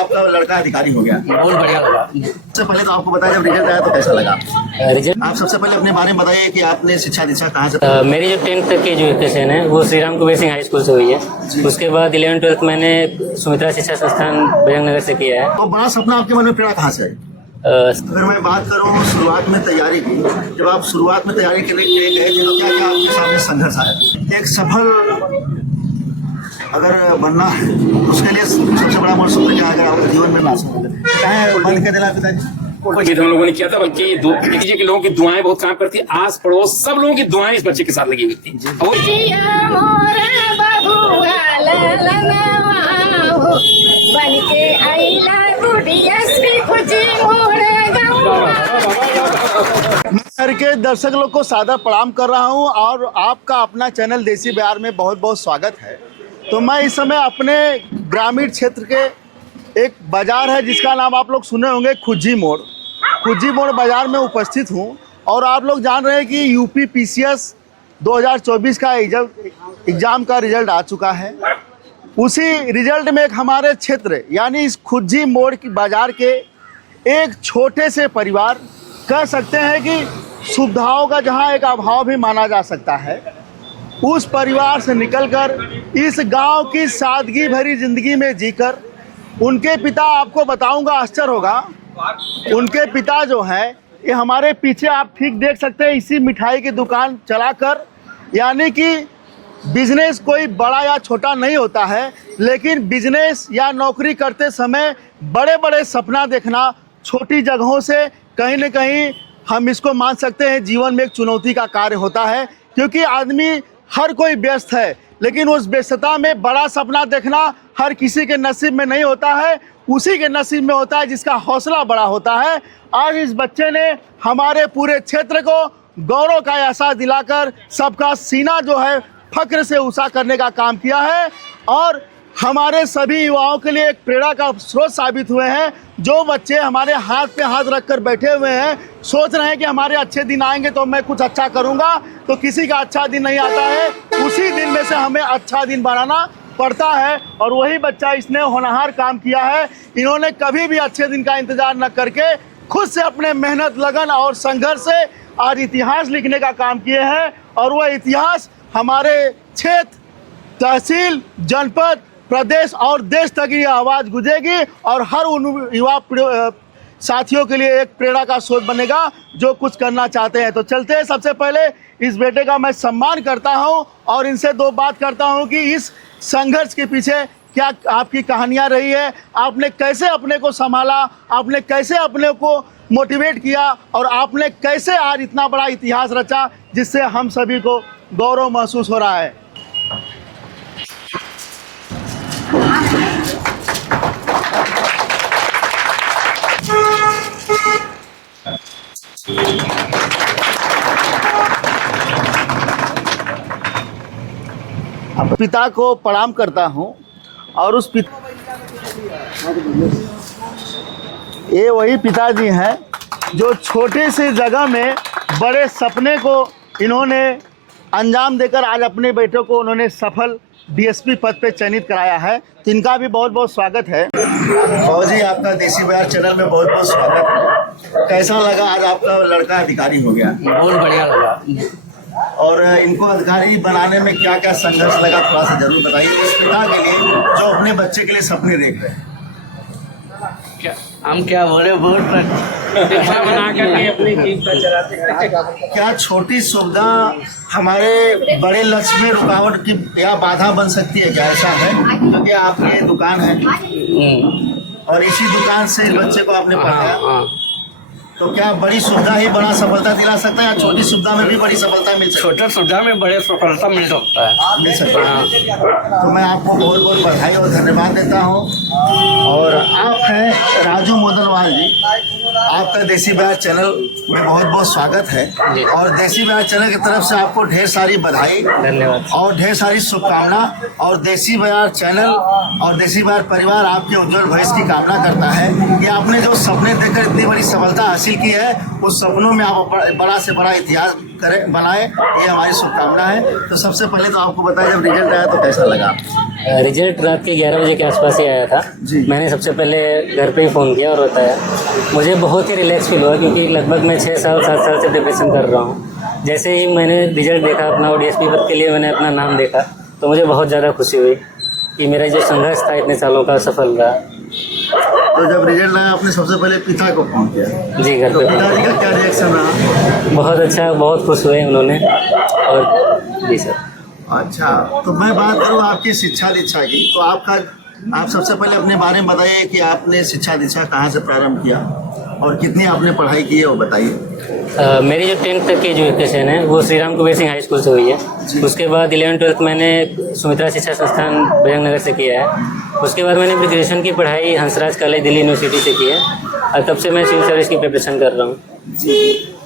आपका लड़का अधिकारी हो गया, बहुत बढ़िया लगा। सबसे पहले तो आपको बताया जब रिजल्ट आया तो कैसा लगा? रिजल्ट आप सबसे पहले अपने बारे में बताइए कि आपने शिक्षा दीक्षा कहाँ से? मेरी जो 10th तक की एजुकेशन है वो श्री राम कुबेर सिंह हाई स्कूल से हुई है। उसके बाद 11th-12th मैंने सुमित्रा शिक्षा संस्थान बजरंग नगर से किया है। तो बड़ा सपना आपके मन में प्रेरणा कहाँ से है? अगर मैं बात करूँ शुरुआत में तैयारी की, जब आप शुरुआत में तैयारी करने के लिए गए थे तो क्या क्या आपके सामने संघर्ष आया? एक सफल अगर बनना है तो उसके लिए सबसे बड़ा मोड़ सफल क्या है? अगर आपके जीवन में ना चाहे बन के देना पिताजी ये हम लोगों ने किया था, बल्कि देखिए कि लोगों की दुआएं बहुत काम करती है। आस पड़ोस सब लोगों की दुआएं इस बच्चे के साथ लगी हुई थी। और शहर के दर्शक लोग को सादर प्रणाम कर रहा हूं और आपका अपना चैनल देसी बिहार में बहुत बहुत स्वागत है। तो मैं इस समय अपने ग्रामीण क्षेत्र के एक बाजार है जिसका नाम आप लोग सुने होंगे खुज्जी मोड़ बाजार में उपस्थित हूं और आप लोग जान रहे हैं कि यूपी पीसीएस 2024 का एग्जाम का रिजल्ट आ चुका है। उसी रिजल्ट में एक हमारे क्षेत्र यानी इस खुज्जी मोड़ की बाजार के एक छोटे से परिवार, कह सकते हैं कि सुविधाओं का जहां एक अभाव भी माना जा सकता है, उस परिवार से निकलकर इस गांव की सादगी भरी जिंदगी में जीकर उनके पिता, आपको बताऊंगा आश्चर्य होगा, उनके पिता जो हैं ये हमारे पीछे आप ठीक देख सकते हैं, इसी मिठाई की दुकान चलाकर, यानी कि बिजनेस कोई बड़ा या छोटा नहीं होता है, लेकिन बिजनेस या नौकरी करते समय बड़े बड़े सपना देखना छोटी जगहों से कहीं न कहीं हम इसको मान सकते हैं जीवन में एक चुनौती का कार्य होता है। क्योंकि आदमी हर कोई व्यस्त है, लेकिन उस व्यस्तता में बड़ा सपना देखना हर किसी के नसीब में नहीं होता है, उसी के नसीब में होता है जिसका हौसला बड़ा होता है। आज इस बच्चे ने हमारे पूरे क्षेत्र को गौरव का एहसास दिलाकर सबका सीना जो है फक्र से ऊंचा करने का काम किया है और हमारे सभी युवाओं के लिए एक प्रेरणा का स्रोत साबित हुए हैं। जो बच्चे हमारे हाथ पे हाथ रखकर बैठे हुए हैं, सोच रहे हैं कि हमारे अच्छे दिन आएंगे तो मैं कुछ अच्छा करूंगा, तो किसी का अच्छा दिन नहीं आता है, उसी दिन में से हमें अच्छा दिन बनाना पड़ता है। और वही बच्चा इसने होनहार काम किया है। इन्होंने कभी भी अच्छे दिन का इंतजार न करके खुद से अपने मेहनत, लगन और संघर्ष से आज इतिहास लिखने का काम किए हैं और वह इतिहास हमारे क्षेत्र, तहसील, जनपद, प्रदेश और देश तक ये आवाज़ गूंजेगी और हर उन युवा साथियों के लिए एक प्रेरणा का स्रोत बनेगा जो कुछ करना चाहते हैं। तो चलते हैं, सबसे पहले इस बेटे का मैं सम्मान करता हूं और इनसे दो बात करता हूं कि इस संघर्ष के पीछे क्या आपकी कहानियां रही है, आपने कैसे अपने को संभाला, आपने कैसे अपने को मोटिवेट किया और आपने कैसे आज इतना बड़ा इतिहास रचा जिससे हम सभी को गौरव महसूस हो रहा है। पिता को प्रणाम करता हूं और उस ये वही पिताजी हैं जो छोटे से जगह में बड़े सपने को इन्होंने अंजाम देकर आज अपने बेटों को उन्होंने सफल डीएसपी पद पे चयनित कराया है। तो इनका भी बहुत बहुत स्वागत है। जी, आपका देसी बिहार चैनल में बहुत बहुत स्वागत है। कैसा लगा आज आपका लड़का अधिकारी हो गया? बहुत बढ़िया लगा। और इनको अधिकारी बनाने में क्या क्या संघर्ष लगा, थोड़ा सा जरूर बताइए उस पिता के लिए जो अपने बच्चे के लिए सपने देख रहे हैं। हम क्या बोले, बहुत बना करके अपनी टीम पर चलाते हैं। क्या छोटी सुविधा हमारे बड़े लक्ष्य में रुकावट की या बाधा बन सकती है? क्या ऐसा है? क्योंकि आपकी दुकान है और इसी दुकान से इस बच्चे को आपने पढ़ाया, तो क्या बड़ी सुविधा ही बड़ा सफलता दिला सकता है या छोटी सुविधा में भी बड़ी सफलता मिल सकती है? छोटा सुविधा में बड़े सफलता मिल सकता है, मिल सकता है। तो मैं आपको बहुत बहुत बधाई और धन्यवाद देता हूँ। और आप हैं राजू मोदलवाल जी, आपका देसी बिहार चैनल में बहुत बहुत स्वागत है और देसी बिहार चैनल की तरफ से आपको ढेर सारी बधाई, धन्यवाद और ढेर सारी शुभकामना। और देसी बिहार चैनल और देसी बिहार परिवार आपके उज्जवल भविष्य की कामना करता है कि आपने जो सपने देखकर इतनी बड़ी सफलता हासिल की है, उस सपनों में आप बड़ा से बड़ा इतिहास करें बनाएं, ये हमारी शुभकामना है। तो सबसे पहले तो आपको बताया, जब रिजल्ट आया तो कैसा लगा? रिजल्ट रात के 11 बजे के आसपास ही आया था जी। मैंने सबसे पहले घर पे ही फ़ोन किया और बताया। मुझे बहुत ही रिलैक्स फील हुआ, क्योंकि लगभग मैं 6 साल 7 साल से डिप्रेशन कर रहा हूँ। जैसे ही मैंने रिजल्ट देखा, अपना डीएसपी पद के लिए मैंने अपना नाम देखा, तो मुझे बहुत ज़्यादा खुशी हुई कि मेरा जो संघर्ष था इतने सालों का सफल रहा। तो जब रिजल्ट आया आपने सबसे पहले पिता को फोन किया? जी, घर तो पे। पिताजी का क्या रिएक्शन रहा? बहुत अच्छा, बहुत खुश हुए उन्होंने। और जी सर। अच्छा, तो मैं बात करूँ आपकी शिक्षा दीक्षा की, तो आप सबसे पहले अपने बारे में बताइए कि आपने शिक्षा दीक्षा कहाँ से प्रारंभ किया और कितनी आपने पढ़ाई की है, वो बताइए। मेरी जो 10th तक की एजुकेशन है वो श्री राम कुबेर सिंह हाई स्कूल से हुई है। उसके बाद 11th-12th मैंने सुमित्रा शिक्षा संस्थान भजन नगर से किया है। उसके बाद मैंने ग्रेजुएशन की पढ़ाई हंसराज कॉलेज दिल्ली यूनिवर्सिटी से की है, और तब से मैं सिविल सर्विस की प्रिपरेशन कर रहा हूँ।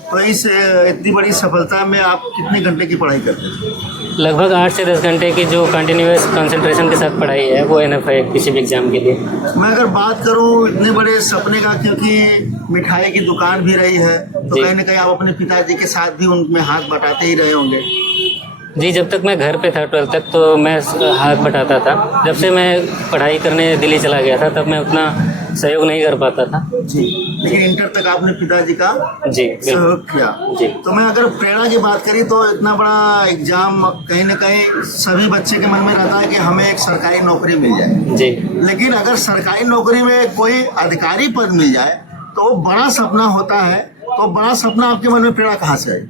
तो इस इतनी बड़ी सफलता में आप कितने घंटे की पढ़ाई करते हैं? लगभग 8 से 10 घंटे की जो कंटिन्यूस कंसंट्रेशन के साथ पढ़ाई है वो एनफ है किसी भी एग्जाम के लिए। मैं अगर बात करूं इतने बड़े सपने का, क्योंकि मिठाई की दुकान भी रही है, तो जी। कहीं ना कहीं आप अपने पिताजी के साथ भी उनमें हाथ बटाते ही रहे होंगे। जी, जब तक मैं घर पे था 12th तक तो मैं हाथ बटाता था। जब से मैं पढ़ाई करने दिल्ली चला गया था तब मैं उतना सहयोग नहीं कर पाता था। जी, लेकिन इंटर तक आपने पिताजी का जी बिल्कुल। सहयोग किया। जी। तो मैं अगर प्रेरणा की बात करी तो इतना बड़ा एग्जाम कहीं ना कहीं सभी बच्चे के मन में रहता है कि हमें एक सरकारी नौकरी मिल जाए। जी। लेकिन अगर सरकारी नौकरी में कोई अधिकारी पद मिल जाए तो बड़ा सपना होता है। तो बड़ा सपना आपके मन में प्रेरणा कहाँ से आई?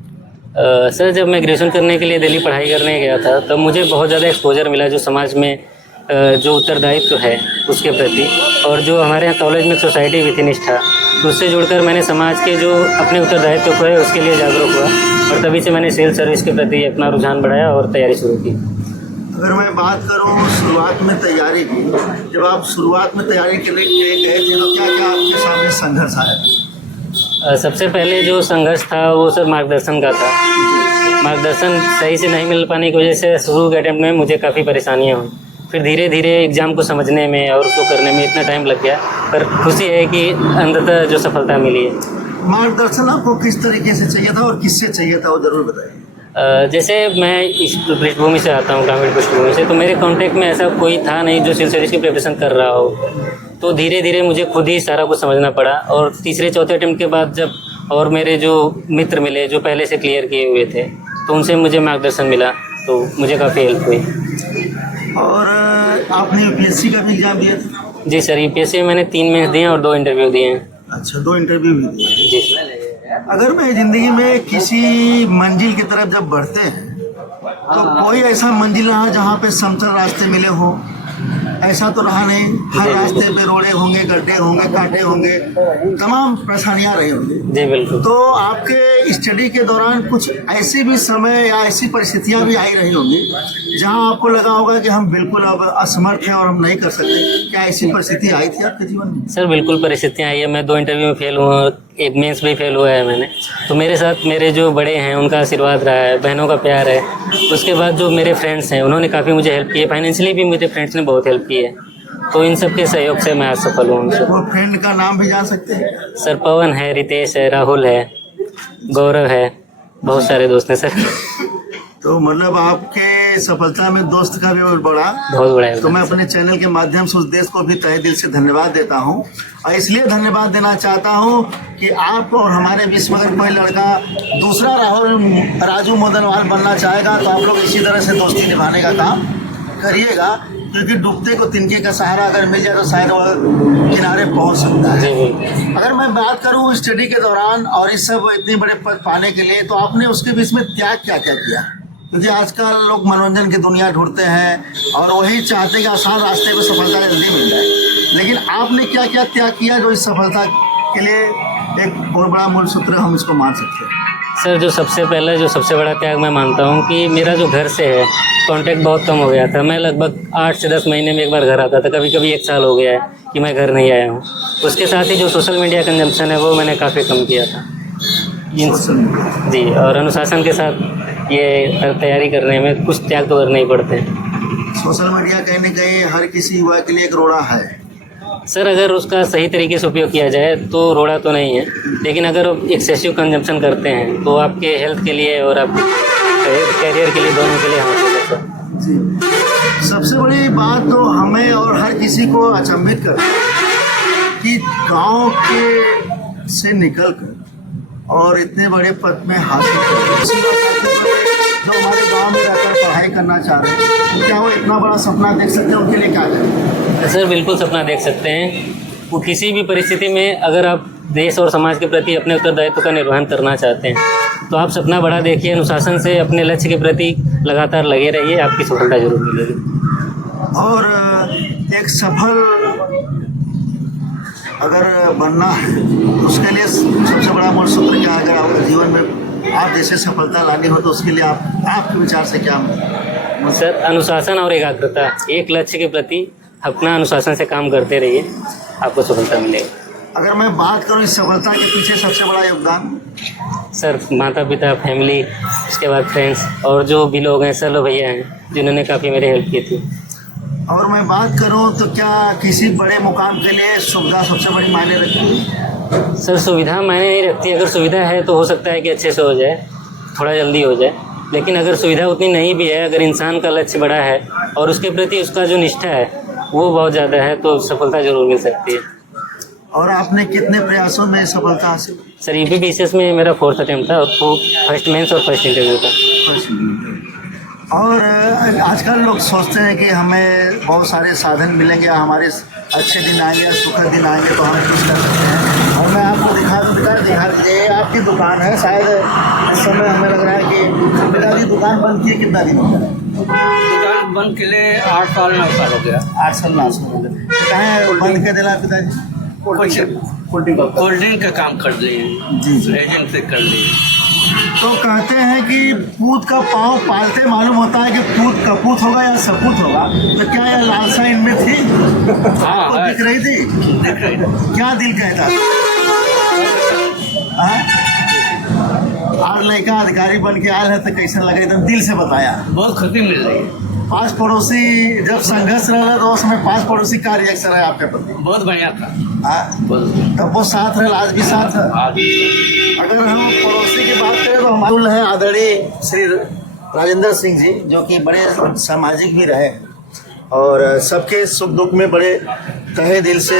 सर, जब मैं ग्रेजुएशन करने के लिए दिल्ली पढ़ाई करने गया था तब मुझे बहुत ज़्यादा एक्सपोजर मिला जो समाज में जो उत्तरदायित्व है उसके प्रति, और जो हमारे यहाँ कॉलेज में सोसाइटी विथ निष्ठा, तो उससे जुड़कर मैंने समाज के जो अपने उत्तरदायित्व को है उसके लिए जागरूक हुआ, और तभी से मैंने सिविल सर्विस के प्रति अपना रुझान बढ़ाया और तैयारी शुरू की। अगर मैं बात करूं शुरुआत में तैयारी की, जब आप शुरुआत में तैयारी के लिए गए थे तो क्या क्या आपके सामने संघर्ष आया? सबसे पहले जो संघर्ष था वो सर मार्गदर्शन का था। मार्गदर्शन सही से नहीं मिल पाने की वजह से शुरू के अटेम्प्ट में मुझे काफ़ी परेशानियाँ हुई। फिर धीरे धीरे एग्ज़ाम को समझने में और उसको करने में इतना टाइम लग गया, पर खुशी है कि अंततः जो सफलता मिली है। मार्गदर्शन आपको किस तरीके से चाहिए था और किससे चाहिए था, वो जरूर बताइए। जैसे मैं इस पृष्ठभूमि से आता हूँ, ग्रामीण पृष्ठभूमि से, तो मेरे कॉन्टेक्ट में ऐसा कोई था नहीं जो सिविल सर्विस की प्रिपरेशन कर रहा हो। तो धीरे धीरे मुझे खुद ही सारा कुछ समझना पड़ा, और तीसरे चौथे अटेम्प्ट के बाद जब और मेरे जो मित्र मिले जो पहले से क्लियर किए हुए थे, तो उनसे मुझे मार्गदर्शन मिला, तो मुझे काफ़ी हेल्प हुई। और आपने यूपीएससी का भी एग्जाम दिया था? जी सर, यूपीएससी में मैंने 3 मेंस दिए हैं और 2 इंटरव्यू दिए हैं। अच्छा, 2 इंटरव्यू भी दिए। जी सर। अगर मैं जिंदगी में किसी मंजिल की तरफ जब बढ़ते हैं तो कोई ऐसा मंजिल रहा जहाँ पे समतल रास्ते मिले हो? ऐसा तो रहा नहीं, हर रास्ते पे रोड़े होंगे, गड्ढे होंगे, कांटे होंगे, तमाम परेशानियां रही होंगी। जी बिल्कुल। तो आपके स्टडी के दौरान कुछ ऐसे भी समय या ऐसी परिस्थितियां भी आई रही होंगी जहां आपको लगा होगा कि हम बिल्कुल अब असमर्थ हैं और हम नहीं कर सकते। क्या ऐसी परिस्थिति आई थी आपके जीवन में? सर बिल्कुल परिस्थितियाँ आई है। मैं 2 इंटरव्यू में फेल हुआ, एक मेंस भी फेल हुआ है मैंने। तो मेरे साथ मेरे जो बड़े हैं उनका आशीर्वाद रहा है, बहनों का प्यार है। उसके बाद जो मेरे फ्रेंड्स हैं उन्होंने काफ़ी मुझे हेल्प की है, फाइनेंशियली भी मुझे फ्रेंड्स ने बहुत हेल्प की है। तो इन सब के सहयोग से मैं आज सफल हूँ। वो फ्रेंड का नाम भी जान सकते हैं? सर पवन है, रितेश है, राहुल है, गौरव है, बहुत सारे दोस्त हैं सर। तो मतलब आपके सफलता में दोस्त का भी बहुत बड़ा है। तो मैं अपने चैनल के माध्यम से उस देश को भी तहे दिल से धन्यवाद देता हूं, और इसलिए धन्यवाद देना चाहता हूं कि आप और हमारे बीच में अगर कोई लड़का दूसरा राजू मोदनवाल बनना चाहेगा तो आप लोग इसी तरह से दोस्ती निभाने का काम करिएगा, क्योंकि डूबते को तिनके का सहारा अगर मिल जाए तो शायद वह किनारे पहुंच सकता है। अगर मैं बात करूं स्टडी के दौरान और इस सब इतने बड़े पद पाने के लिए, तो आपने उसके बीच में त्याग क्या क्या किया? क्योंकि आजकल लोग मनोरंजन की दुनिया ढूंढते हैं और वही चाहते हैं कि आसान रास्ते पे सफलता जल्दी मिल जाए, लेकिन आपने क्या क्या त्याग किया जो इस सफलता के लिए एक बहुत बड़ा मूल सूत्र हम इसको मान सकते हैं? सर जो सबसे बड़ा त्याग मैं मानता हूँ कि मेरा जो घर से है कांटेक्ट बहुत कम हो गया था। मैं लगभग 8 से 10 महीने में एक बार घर आता था, कभी कभी 1 साल हो गया है कि मैं घर नहीं आया हूँ। उसके साथ ही जो सोशल मीडिया कंजम्पशन है वो मैंने काफ़ी कम किया था जी, और अनुशासन के साथ ये तैयारी करने में कुछ त्याग तो करने ही पड़ते हैं। सोशल मीडिया कहीं न कहीं हर किसी युवा के लिए एक रोड़ा है, सर अगर उसका सही तरीके से उपयोग किया जाए तो रोड़ा तो नहीं है, लेकिन अगर आप एक्सेसिव कंजम्पशन करते हैं तो आपके हेल्थ के लिए और आपके करियर के लिए, दोनों के लिए हानिकारक है सर। जी, सबसे बड़ी बात तो हमें और हर किसी को अचंभित करती है कि गांव के से निकलकर और इतने बड़े पद में हासिल कर जो हमारे गांव में रहकर पढ़ाई करना चाह रहे हैं, क्या वो इतना बड़ा सपना देख सकते हैं? उनके लिए क्या करें? सर बिल्कुल सपना देख सकते हैं। वो किसी भी परिस्थिति में अगर आप देश और समाज के प्रति अपने उत्तरदायित्व का निर्वहन करना चाहते हैं तो आप सपना बड़ा देखिए, अनुशासन से अपने लक्ष्य के प्रति लगातार लगे रहिए, आपकी सफलता जरूर मिलेगी। और एक सफल अगर बनना है तो उसके लिए सबसे बड़ा मूल सूत्र क्या है? अगर आपके जीवन में आप जैसे सफलता लानी हो तो उसके लिए आपके विचार से क्या? सर अनुशासन और एकाग्रता, एक लक्ष्य के प्रति अपना अनुशासन से काम करते रहिए, आपको सफलता मिलेगी। अगर मैं बात करूं इस सफलता के पीछे सबसे बड़ा योगदान? सर माता पिता, फैमिली, उसके बाद फ्रेंड्स और जो भी लोग हैं, सर लोग भैया हैं जिन्होंने काफ़ी मेरी हेल्प की थी। और मैं बात करूं तो क्या किसी बड़े मुकाम के लिए सुविधा सबसे बड़ी मायने रखती है? सर सुविधा मायने नहीं रखती, अगर सुविधा है तो हो सकता है कि अच्छे से हो जाए, थोड़ा जल्दी हो जाए, लेकिन अगर सुविधा उतनी नहीं भी है, अगर इंसान का लक्ष्य बड़ा है और उसके प्रति उसका जो निष्ठा है वो बहुत ज़्यादा है तो सफलता जरूर मिल सकती है। और आपने कितने प्रयासों में सफलता हासिल? सर UPPCS में मेरा 4th अटेम्प्ट था और वो फर्स्ट मेंस और फर्स्ट इंटरव्यू था। और आजकल लोग सोचते हैं कि हमें बहुत सारे साधन मिलेंगे, हमारे अच्छे दिन आएंगे, सुखद दिन आएंगे तो हम कुछ कर सकते हैं। और मैं आपको दिखा ये आपकी दुकान है, शायद इस समय हमें लग रहा है कि पिताजी दुकान बंद किए कितना दिन हो गया? दुकान बंद के लिए 8 साल 9 साल हो गया। 8 साल 9 साल हो गए। कहाँ बंद कर दिला पिताजी? कुछ कोल्ड ड्रिंक का काम कर दिए जी जी। एजेंट से कर लिए। तो कहते हैं कि पूत का पाँव पालते मालूम होता है कि पूत कपूत होगा या सपूत होगा, तो क्या यह लालसा इनमें थी? हाँ आपको दिख रही थी? देख रहे हैं। क्या दिल कहता? और लड़का अधिकारी बन के आया है तो कैसा लगा? एकदम दिल से बताया। बहुत खुशी मिल रही है। पास पड़ोसी जब संघर्ष रहा तो उसमें पास पड़ोसी का रिएक्शन है आपके प्रति? बहुत बढ़िया था। हाँ? बहुत तब वो साथ रहे, आज भी साथ है। आज अगर हम पड़ोसी की बात करें तो हमारे हैं आदरणीय श्री राजेंद्र सिंह जी, जो कि बड़े सामाजिक भी रहे और सबके सुख दुख में बड़े तहे दिल से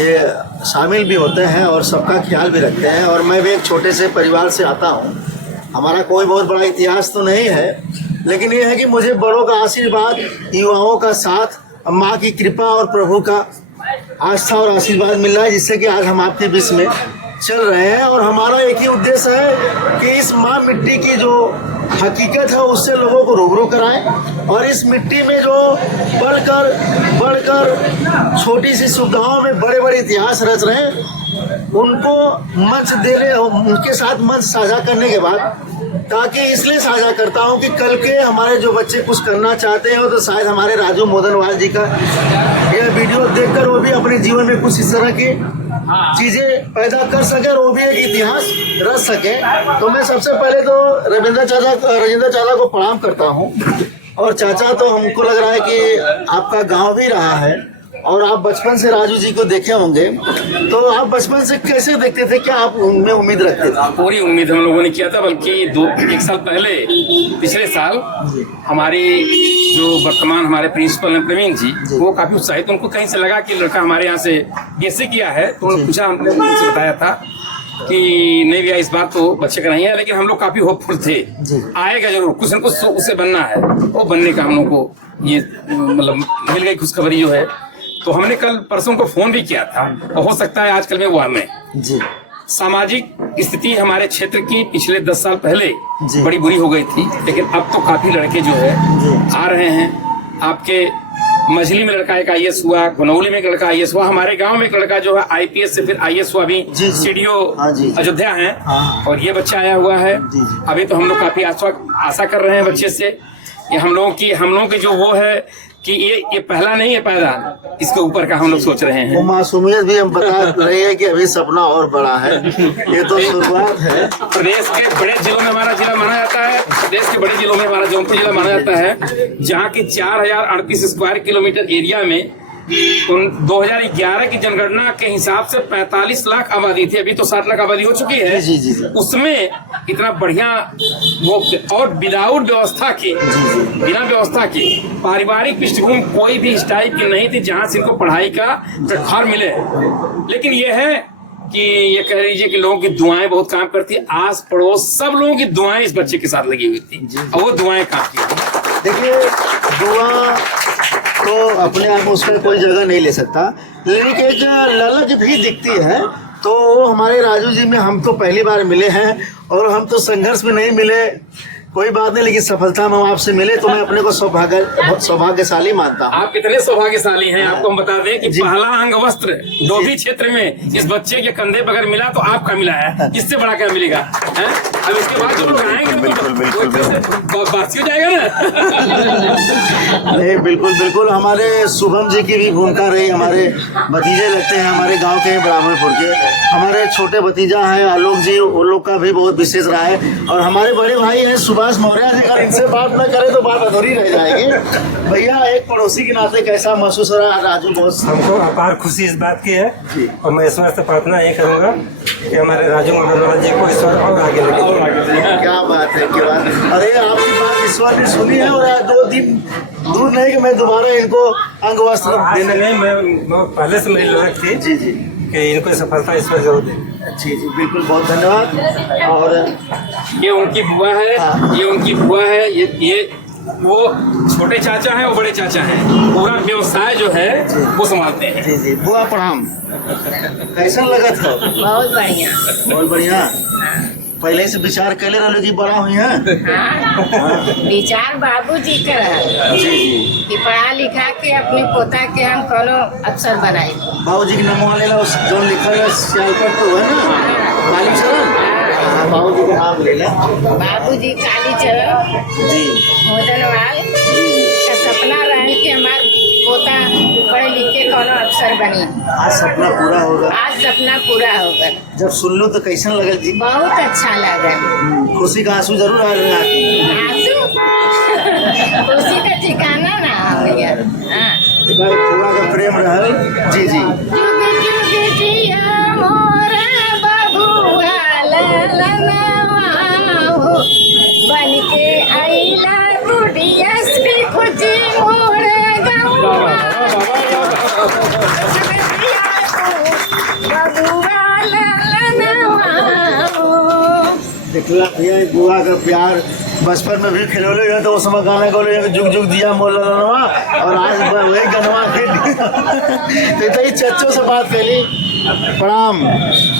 ये शामिल भी होते हैं और सबका ख्याल भी रखते हैं। और मैं भी एक छोटे से परिवार से आता हूँ, हमारा कोई बहुत बड़ा इतिहास तो नहीं है, लेकिन ये है कि मुझे बड़ों का आशीर्वाद, युवाओं का साथ, माँ की कृपा और प्रभु का आस्था और आशीर्वाद मिल रहा है, जिससे कि आज हम आपके बीच में चल रहे हैं। और हमारा एक ही उद्देश्य है कि इस माँ मिट्टी की जो हकीकत है उससे लोगों को रूबरू कराएं और इस मिट्टी में जो बढ़कर छोटी सी सुविधाओं में बड़े बड़े इतिहास रच रहे हैं उनको मंच देने, उनके साथ मंच साझा करने के बाद, ताकि इसलिए साझा करता हूं कि कल के हमारे जो बच्चे कुछ करना चाहते हैं तो शायद हमारे राजू मोदनवाल जी का यह वीडियो देखकर वो भी अपने जीवन में कुछ इस तरह की चीजें पैदा कर सके और वो भी एक इतिहास रच सके। तो मैं सबसे पहले तो राजेंद्र चाचा को प्रणाम करता हूँ। और चाचा, तो हमको लग रहा है कि आपका गांव भी रहा है और आप बचपन से राजू जी को देखे होंगे, तो आप बचपन से कैसे देखते थे? क्या आप उनमें उम्मीद रखते थे? पूरी उम्मीद हम लोगों ने किया था, बल्कि 1 साल पहले, पिछले साल हमारे जो वर्तमान हमारे प्रिंसिपल हैं प्रवीण जी, वो काफी उत्साहित, उनको कहीं से लगा कि लड़का हमारे यहाँ से कैसे किया है, तो उन्होंने पूछा, हमने उनसे बताया था कि नहीं भैया इस बार तो बच्चे का नहीं है, लेकिन हम लोग काफी होपफुल थे, आएगा जरूर, कुछ न कुछ उसे बनना है। वो बनने का हम लोग को ये मतलब मिल गई खुशखबरी जो है। तो हमने कल परसों को फोन भी किया था और हो सकता है आजकल में वो हमें जी। सामाजिक स्थिति हमारे क्षेत्र की पिछले 10 साल पहले बड़ी बुरी हो गई थी, लेकिन अब तो काफी लड़के जो है आ रहे हैं। आपके मछली में लड़का एक IAS हुआ, घनौली में एक लड़का IAS हुआ, हमारे गांव में एक लड़का जो है IPS से फिर IAS हुआ, अभी CDO अयोध्या है, और ये बच्चा आया हुआ है। अभी तो हम लोग काफी आशा कर रहे हैं बच्चे से। ये हम लोगों की जो वो है कि ये पहला नहीं है पैदा, इसके ऊपर का हम लोग सोच रहे हैं। वो मासूमियत भी हम बता रहे हैं कि अभी सपना और बड़ा है, ये तो शुरुआत है। प्रदेश के बड़े जिलों में हमारा जिला माना जाता है, प्रदेश के बड़े जिलों में हमारा जौनपुर जिला माना जाता है, जहाँ की 4038 स्क्वायर किलोमीटर एरिया में 2011 की जनगणना के हिसाब से 45 लाख आबादी थी, अभी तो 60 लाख आबादी हो चुकी है। जी, जी, जी। उसमें इतना बढ़िया वो, और विदाउट व्यवस्था के, बिना व्यवस्था के पारिवारिक पृष्ठभूमि कोई भी इस टाइप की नहीं थी जहां से इनको पढ़ाई का प्लेटफॉर्म मिले। लेकिन ये है कि ये कह लीजिए कि लोगों की दुआएं बहुत काम करती है, आस पड़ोस सब लोगों की दुआएं इस बच्चे के साथ लगी हुई थी और वो दुआएं काम की। देखिए, दुआ तो अपने आप में उसमें कोई जगह नहीं ले सकता, लेकिन एक ललक भी दिखती है। तो हमारे राजू जी में हम तो पहली बार मिले हैं और हम तो संघर्ष में नहीं मिले, कोई बात नहीं, लेकिन सफलता में हम आपसे मिले तो मैं अपने को सौभाग्यशाली मानता हूँ। आप कितने सौभाग्यशाली हैं। आपको हम बता दें कि पहला अंग वस्त्र डोभी क्षेत्र में इस बच्चे के कंधे पर अगर मिला तो आपका मिला है, इससे बड़ा क्या मिलेगा है? अब इसके बाद जो लोग आएंगे तो बासी हो जाएगा ना। नहीं, बिल्कुल बिल्कुल, हमारे शुभम जी की भी भूमिका रही, हमारे भतीजे लगते हैं, हमारे गांव के ब्राह्मणपुर के, हमारे छोटे भतीजा हैं आलोक जी, उन लोग का भी बहुत विशेष रहा है। और हमारे बड़े भाई हैं सुभाष मौर्य जी, अगर इनसे बात न करें तो बात अधूरी रह जाएगी। भैया, एक पड़ोसी के नाते कैसा महसूस हो रहा है? राजू बहुत हमको अपार खुशी इस बात की है और मैं ईश्वर से प्रार्थना ये करूँगा कि हमारे राजू मंडल जी को ईश्वर और आगे लगे। क्या बात है, क्या बात। अरे आपकी बात ईश्वर ने सुनी है और 2 दिन दूर नहीं कि मैं दोबारा इनको अंग वस्त्र देने नहीं, मैं पहले से मेरी लड़क थी जी जी कि इनको सफलता ईश्वर जरूर दे। जी जी, बिल्कुल, बहुत धन्यवाद। और ये उनकी बुआ है, ये उनकी बुआ है, ये वो छोटे चाचा हैं, वो बड़े चाचा हैं, पूरा व्यवसाय जो है वो संभालते हैं। जी जी, बुआ प्रणाम। कैसा लगा था? बहुत बढ़िया। बहुत बढ़िया। पहले से विचार कैले रहो कि बड़ा हुई है? विचार बाबूजी का रहा जी जी, कि पढ़ा लिखा के अपने पोता के हम कोनो अफसर बनाए। बाबूजी के नाम वाले ला जो लिखल है सियालकोट तो है ना, कालीचरण। हाँ, बाबूजी का नाम ले ला। बाबूजी कालीचरण जी मोदनवाल का सपना रहे कि हमार पोता पढ़े लिखे कोनो अफसर बनी। आज सपना पूरा होगा। आज सपना पूरा होगा। जब सुन लो तो कैसा लगल जी? बहुत अच्छा लगा। खुशी का आंसू जरूर आ रहा है। आंसू खुशी का ठिकाना ना हो भैया। हाँ, पूरा का प्रेम रहल। जी जी, जुग जुग जिया मोरा बबुआ ललनवा हो, बन के आइला गुड़िया से खुशी मोर गौवा बबुआ ललनवा हो। देखला भैया, बुआ का प्यार बचपन में भी खिलौले हैं तो उस समय गाना गौले जुग जुग दिया मोलनवा, और आज वही गनवा फिर तो चच्चों से बात कैली। प्रणाम,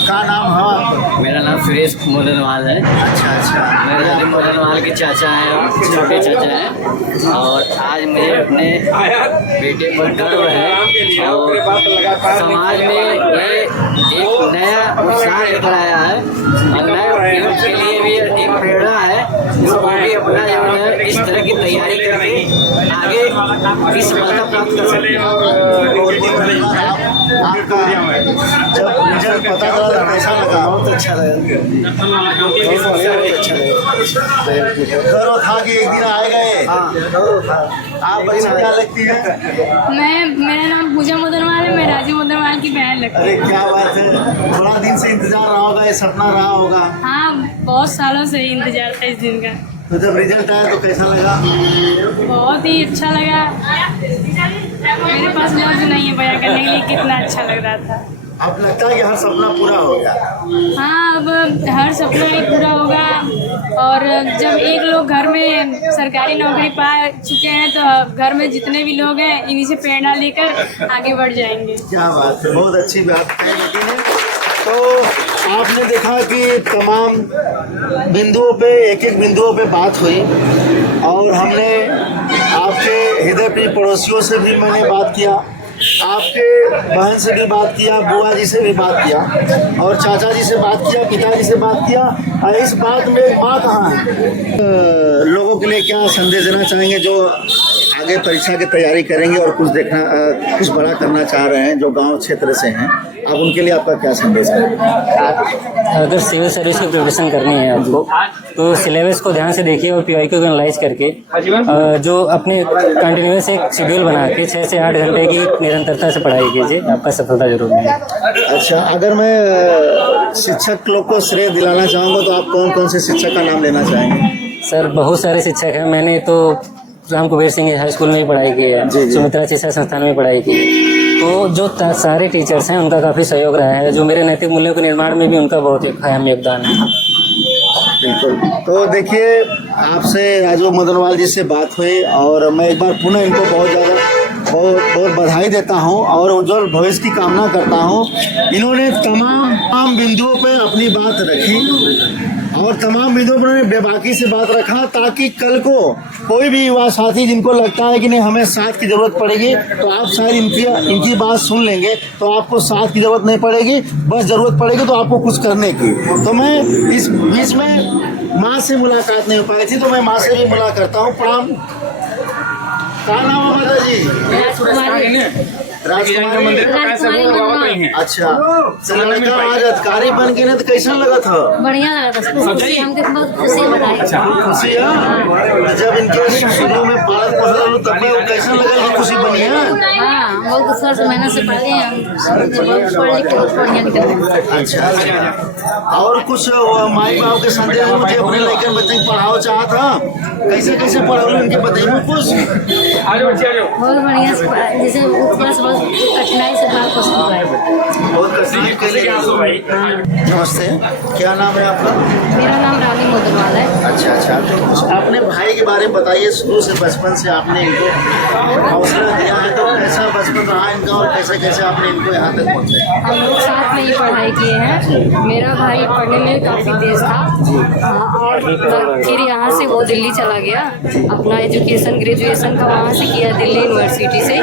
का नाम है? मेरा नाम सुरेश मोदनवाल है। अच्छा अच्छा, मेरे राजू मोदनवाल के चाचा हैं और छोटे चाचा हैं, और आज मुझे अपने बेटे पर गर्व है और समाज में ये एक नया उत्साह लेकर आया है और नए उपयोग के लिए भी एक प्रेरणा है। इसको भी अपना जो है इस तरह की तैयारी करके आगे की सफलता प्राप्त कर सकते हैं। आपका जब रिजल्ट पता चला तो कैसा लगा? बहुत अच्छा लगा, गर्व था कि एक दिन आए गए। आप बच्ची क्या लगती है? मेरा नाम पूजा मोदनवाल है, मैं राजू मोदनवाल की बहन लगती अरे क्या बात है, थोड़ा दिन से इंतजार रहा होगा, ये सपना रहा होगा। हूँ। हाँ, बहुत सालों से इंतजार था इस दिन का। तो जब रिजल्ट आया तो कैसा लगा? बहुत ही अच्छा लगा। मेरे पास लफ्ज नहीं है बयां करने के लिए कितना अच्छा लग रहा था। अब लगता है कि हर सपना पूरा हो गया। हाँ, अब हर सपना ही पूरा होगा। और जब एक लोग घर में सरकारी नौकरी पा चुके हैं तो घर में जितने भी लोग हैं इन्हीं से प्रेरणा लेकर आगे बढ़ जाएंगे। क्या बात है, बहुत अच्छी बात है। तो आपने देखा कि तमाम बिंदुओं पे, एक एक बिंदुओं पे बात हुई और हमने आपके हृदय प्रिय पड़ोसियों से भी मैंने बात किया, आपके बहन से भी बात किया, बुआ जी से भी बात किया और चाचा जी से बात किया, पिताजी से बात किया। और इस बात में माँ कहाँ है? लोगों के लिए क्या संदेश देना चाहेंगे जो आगे परीक्षा की तैयारी करेंगे और कुछ कुछ बड़ा करना चाह रहे हैं जो गांव क्षेत्र से हैं, अब उनके लिए आपका क्या संदेश है? अगर सिविल सर्विस की प्रिपरेशन करनी है आपको तो सिलेबस को ध्यान से देखिए और PYQ को एनालाइज करके जो अपने कंटिन्यूस एक शेड्यूल बना के 6 से 8 घंटे की निरंतरता से पढ़ाई कीजिए, आपका सफलता जरूर मिलेगी। अच्छा, अगर मैं शिक्षक लोग को श्रेय दिलाना चाहूँगा तो आप कौन कौन से शिक्षक का नाम लेना चाहेंगे? सर बहुत सारे शिक्षक हैं, मैंने तो राम कुबेर सिंह हाई स्कूल में भी पढ़ाई की है, सुमित्रा शिक्षा संस्थान में पढ़ाई की है, तो जो सारे टीचर्स हैं उनका काफ़ी सहयोग रहा है, जो मेरे नैतिक मूल्यों के निर्माण में भी उनका बहुत ही अहम योगदान है। बिल्कुल। तो देखिए, आपसे राजू मदनवाल जी से बात हुई और मैं एक बार पुनः इनको बहुत बधाई देता हूं और उज्जवल भविष्य की कामना करता हूं। इन्होंने तमाम बिंदुओं पर अपनी बात रखी और तमाम बिंदुओं पर उन्होंने बेबाकी से बात रखा, ताकि कल को कोई भी युवा साथी जिनको लगता है कि नहीं हमें साथ की ज़रूरत पड़ेगी, तो आप शायद इनकी बात सुन लेंगे तो आपको साथ की ज़रूरत नहीं पड़ेगी, बस ज़रूरत पड़ेगी तो आपको कुछ करने की। तो मैं इस बीच में माँ से मुलाकात नहीं हो पाई थी, तो मैं माँ से भी मुलाकात करता हूँ। प्रणाम। क्या नाम है माता जी? राजकुमारी। अच्छा, लड़का आज अधिकारी बन के ना तो कैसा लगा था? बढ़िया लगा था, हमको बहुत खुशी बताई। खुशी है? जब इनके शुरू में पालन पोषण तब में कैसा लगा कि खुशी बनी है? हाँ, बहुत सर से मेहनत से पढ़े हैं, पढ़ लिख के बहुत बढ़िया निकले। अच्छा, और कुछ माई बाप के संदेश मुझे अपने लड़के बच्चे को पढ़ाओ चाहा था, कैसे कैसे पढ़ाओ इनके बताइए कुछ। बहुत बढ़िया से जैसे बस कठिनाई से बात पसंद है, बहुत कठिनाई के लिए। नमस्ते, क्या नाम है आपका? मेरा नाम रानी मोदवाल है। अच्छा, तो कुछ अपने भाई के बारे में बताइए। शुरू से बचपन से आपने इनको हौसला दिया है, तो कैसा बचपन रहा इनका और कैसे कैसे आपने इनको यहाँ तक पहुँचाया? हम लोग साथ में ही पढ़ाई किए हैं। मेरा भाई पढ़ने में काफ़ी तेज था और फिर यहाँ से वो दिल्ली चला गया, अपना एजुकेशन ग्रेजुएशन का वहाँ से किया दिल्ली यूनिवर्सिटी से,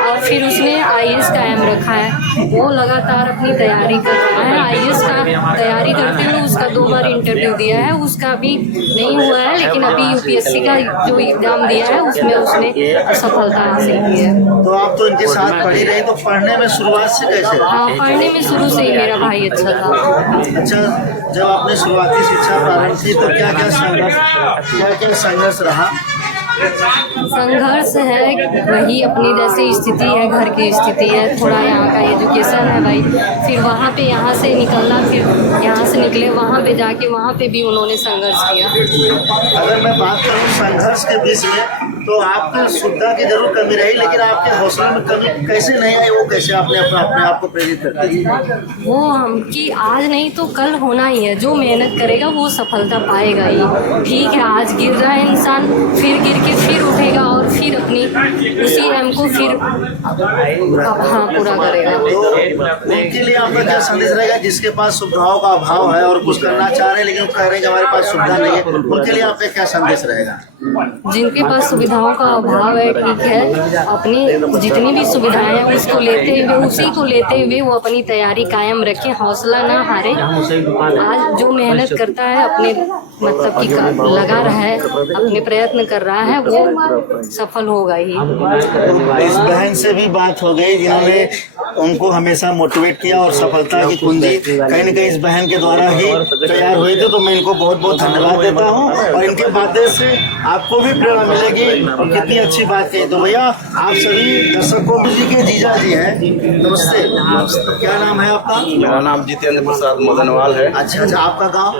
और फिर उसने IAS का एम रखा है। वो लगातार अपनी तैयारी कर रहा है। IAS का तैयारी करते हुए उसका 2 बार इंटरव्यू दिया है, उसका भी नहीं हुआ है, लेकिन अभी UPSC का जो एग्जाम दिया है उसमें उसने सफलता हासिल की है। तो आप तो इनके साथ पढ़ी रही, तो पढ़ने में शुरुआत से कैसे? हाँ, पढ़ने में शुरू से ही मेरा भाई अच्छा था। अच्छा, जब आपने शुरुआती शिक्षा प्रारंभ की तो क्या क्या संघर्ष रहा? संघर्ष है, वही अपनी जैसे स्थिति है, घर की स्थिति है, थोड़ा यहाँ का एजुकेशन है भाई, फिर वहाँ पे यहाँ से निकलना, फिर यहाँ से निकले वहाँ पे जाके वहाँ पे भी उन्होंने संघर्ष किया। अगर मैं बात करूँ संघर्ष के बीच में, तो आपकी सुविधा की जरूर कमी रही, लेकिन आपके हौसले में कमी कैसे नहीं आई? वो कैसे आपने अपने आप को प्रेरित करते हैं? वो हम कि आज नहीं तो कल होना ही है, जो मेहनत करेगा वो सफलता पाएगा ही। ठीक है, आज गिर रहा है इंसान, फिर गिर के फिर उठेगा और फिर अपनी उसी एम को फिर पूरा करेगा। तो उनके लिए आपका क्या संदेश रहेगा जिसके पास सुविधाओं का अभाव है और कुछ करना चाह रहे हैं लेकिन कह रहे हैं कि हमारे पास सुविधा नहीं है, उनके लिए आपका क्या संदेश रहेगा? जिनके पास सुविधाओं का अभाव है, ठीक है, अपनी जितनी भी सुविधाएं हैं उसको लेते हुए, उसी को लेते हुए वो अपनी तैयारी कायम रखें, हौसला ना हारे। आज जो मेहनत करता है, अपने मतलब कि लगा रहा है, अपने प्रयत्न कर रहा है, वो सफल होगा ही। इस बहन से भी बात हो गई जिन्होंने उनको हमेशा मोटिवेट किया और सफलता की कुंजी कहीं न कहीं इस बहन के द्वारा ही तैयार हुई थी, तो मैं इनको बहुत बहुत धन्यवाद देता हूँ और इनके बातें से आपको भी प्रेरणा मिलेगी और कितनी अच्छी बात कही। तो भैया, आप सभी दर्शकों जी के जीजा जी हैं, नमस्ते। क्या नाम है आपका? मेरा नाम जितेंद्र प्रसाद मदनवाल है। अच्छा, आपका गाँव?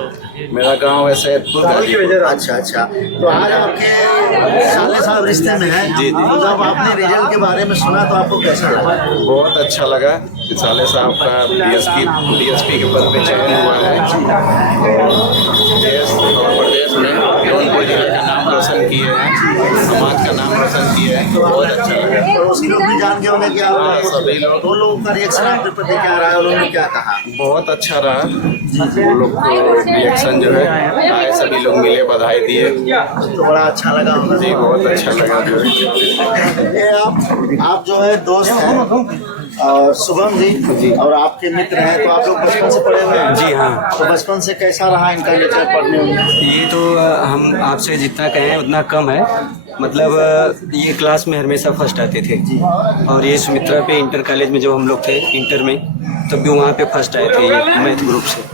मेरा गांव है सैदपुर। अच्छा, तो आज आपके साले साहब रिश्ते में है। जी। तो जब आपने रिजल्ट के बारे में सुना तो आपको कैसा लगा? बहुत अच्छा लगा कि साले साहब का DSP के पद पे चयन हुआ है। देश और प्रदेश में जौनपुर जिले का नाम रोशन किए हैं, समाज का नाम रोशन किए हैं, तो बहुत अच्छा लगा। तो उसके लोग भी जान के होंगे क्या? सभी लोग, दो लोगों का रिएक्शन आपके प्रति क्या रहा है, उन्होंने क्या कहा? बहुत अच्छा रहा। वो लोग को रिएक्शन जो है आए, सभी लोग मिले, बधाई दिए, तो बड़ा अच्छा लगा होगा। जी बहुत अच्छा लगा। जो ये आप जो है दोस्त हैं और शुभम जी और आपके मित्र हैं, तो आप लोग बचपन से पढ़े हुए हैं? जी हाँ। तो बचपन से कैसा रहा इनका नेचर पढ़ने में? ये तो हम आपसे जितना कहें उतना कम है। मतलब ये क्लास में हमेशा फर्स्ट आते थे और ये सुमित्रा पे इंटर कॉलेज में जब हम लोग थे इंटर में तब भी वहाँ पे फर्स्ट आए थे ये मैथ ग्रुप से।